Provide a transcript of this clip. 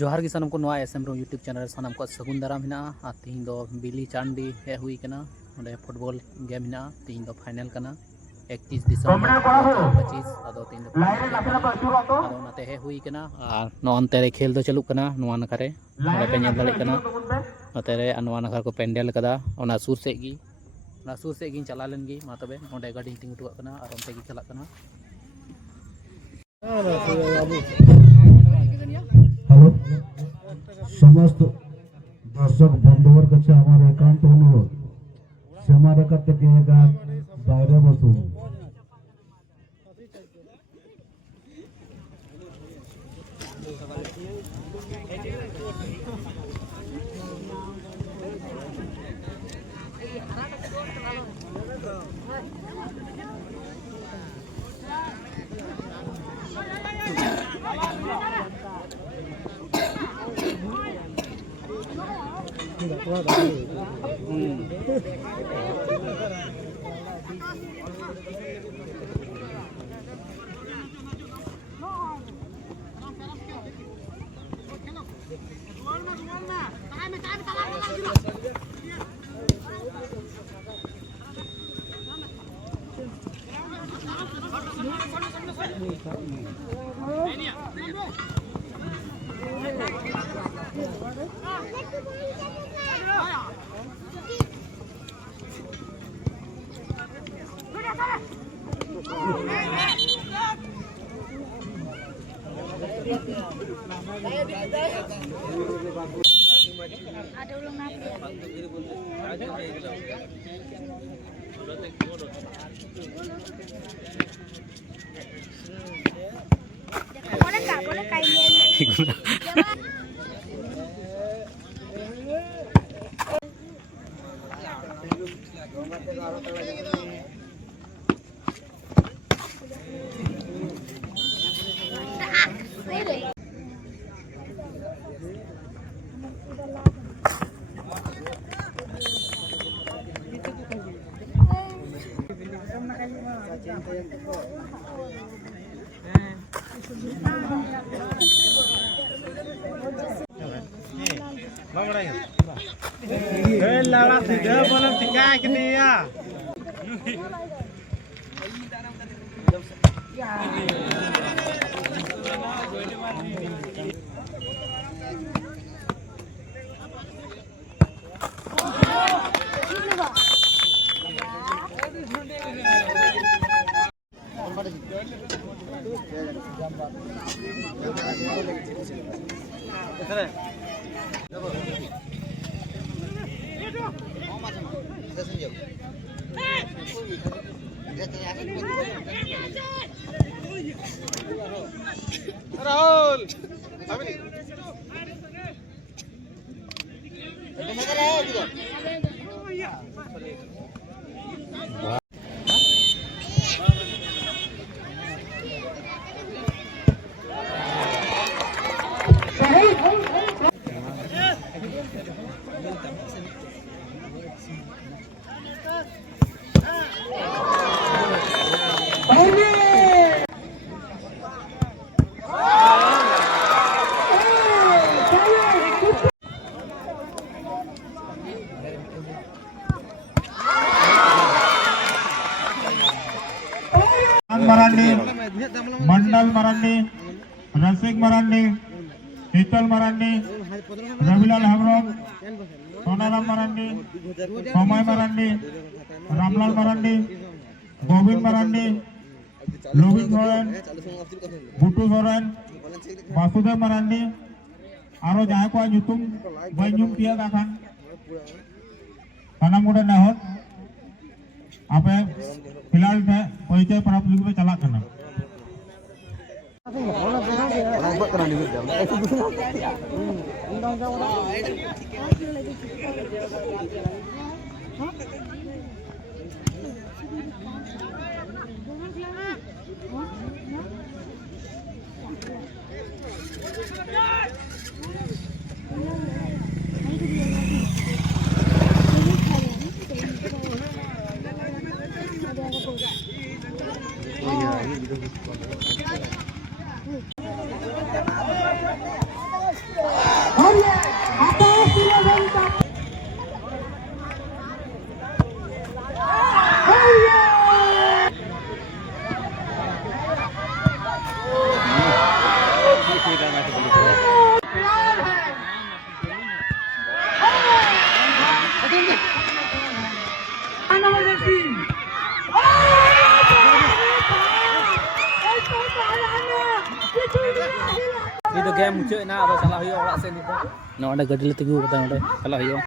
जोहार की सानम को नवा एसएम रो यूट्यूब चैनल सानम को सगुन दाराम हिना तीन दो बिली चांडी हे हुई कना ओंडे फुटबॉल गेम हिना तीन दो फाइनल कना 31 दिसंबर 2025 आदो तीन दो आदो नाते हे हुई कना नो अंते रे खेल दो चलुक कना नवा नखा रे ओंडे पे नेल दाड़े कना नाते रे नवा नखा को पेंडल कदा ओना सुर से गी ना सुर से गी चला लेन गी मा तबे ओंडे गाड़ी तिंग टुआ कना और ओंते गी चला कना। हेलो समस्त दर्शक बंधुवर काছে আমার একান্ত অনুরোধ শ্যামা রেখা থেকে গান বাইরে বসুন। राहुल मरांडी मंडल मरांडी रसिक मरांडी शीतल मरांडी रविलाल हेम्ब्रम सोनाराम मरांडी समय मरांडी रामलाल मरांडी गोविंद मरांडी लोबिन सोरेन बुटू सोरेन वासुदेव मरांडी आरो जहां को ᱧᱩᱛᱩᱢ ᱵᱟᱹᱧ ᱧᱩᱢ ᱛᱤᱭᱟᱹᱜ ᱟᱠᱟᱱ ᱥᱟᱱᱟᱢ ᱠᱚᱴᱷᱮᱱ ᱱᱮᱦᱚᱨ आपे फिलहाल परिचय प्राप्त में चला करना ᱱᱤᱛ ᱫᱚ ᱜᱮᱢ ᱢᱩᱪᱟᱹᱫ ᱮᱱᱟ ᱟᱫᱚ ᱪᱟᱞᱟᱜ ᱦᱩᱭᱩᱜᱼᱟ ᱚᱲᱟᱜ ᱥᱮᱫ ᱱᱤᱛ ᱫᱚ ᱱᱚᱰᱮ ᱜᱟᱹᱰᱤ ᱞᱮ ᱛᱤᱸᱜᱩ ᱠᱟᱫᱟ ᱱᱚᱰᱮ ᱪᱟᱞᱟᱜ ᱦᱩᱭᱩᱜᱼᱟ